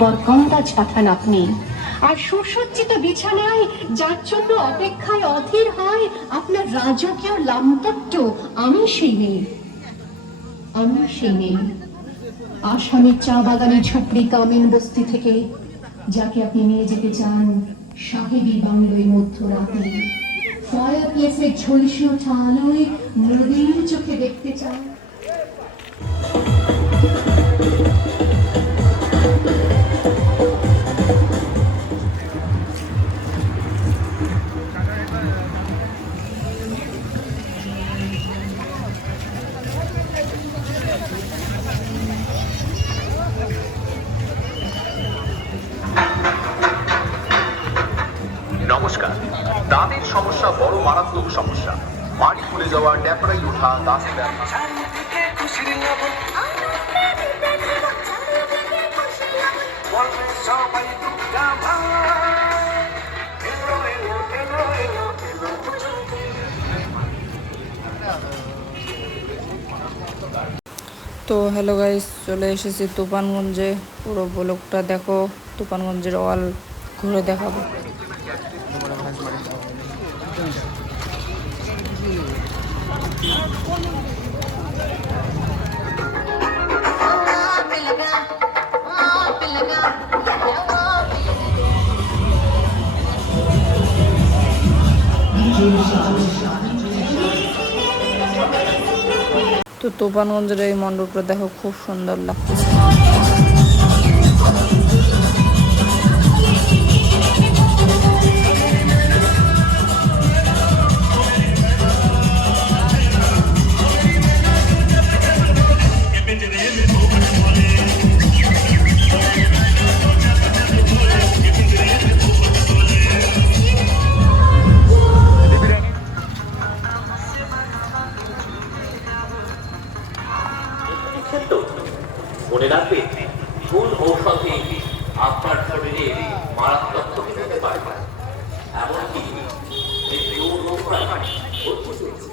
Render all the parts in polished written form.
বরকন্দাজ পাঠান আপনি। আর সুসজ্জিত বিছানায় যার জন্য অপেক্ষায় অধীর হয় আপনার রাজকীয় লাম্পট্য, আমি সেই মেয়ে, আমি সেই মেয়ে। আসামের চা বাগানে ঝুপড়ি কামিন বস্তি থেকে যাকে আপনি নিয়ে যেতে চান সাহেবী বাংলোয় মধ্যরাতে, ফায়ার প্লেসের ঝলসে ওঠা আলোয় নদীর চোখে দেখতে চান। নমস্কার। দাঁতের সমস্যা বড় মারাত্মক সমস্যা। মাড়ি ফুলে যাওয়া, ট্যাপরাই ওঠা, দাঁত ব্যথা। তো হ্যালো গাইস, চলে এসেছি তুফানগঞ্জে। পুরো ব্লগটা দেখো, তুফানগঞ্জের ওয়াল ঘুরে দেখাবো। তো তুফানগঞ্জের এই মণ্ডপটা দেখো, খুব সুন্দর লাগতেছে। মনে রাখবে, ভুল ঔষধে আপনার শরীরে মারাত্মক ক্ষতি হতে পারে, এমনকি মৃত্যু প্রায় ঘটতে চলেছে।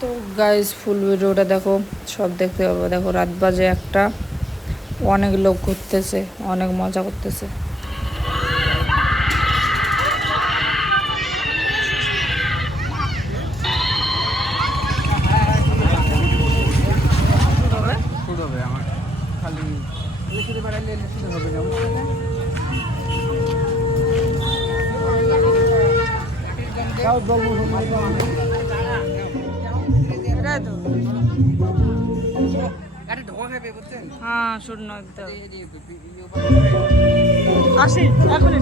তো গাইস, ফুল ভিডিওটা দেখো, সব দেখতে পাবো। দেখো, রাত বাজে 1টা, অনেক লোক ঘুরতেছে, অনেক মজা করতেছে। হ্যাঁ, শূন্য একদম আসি এখন।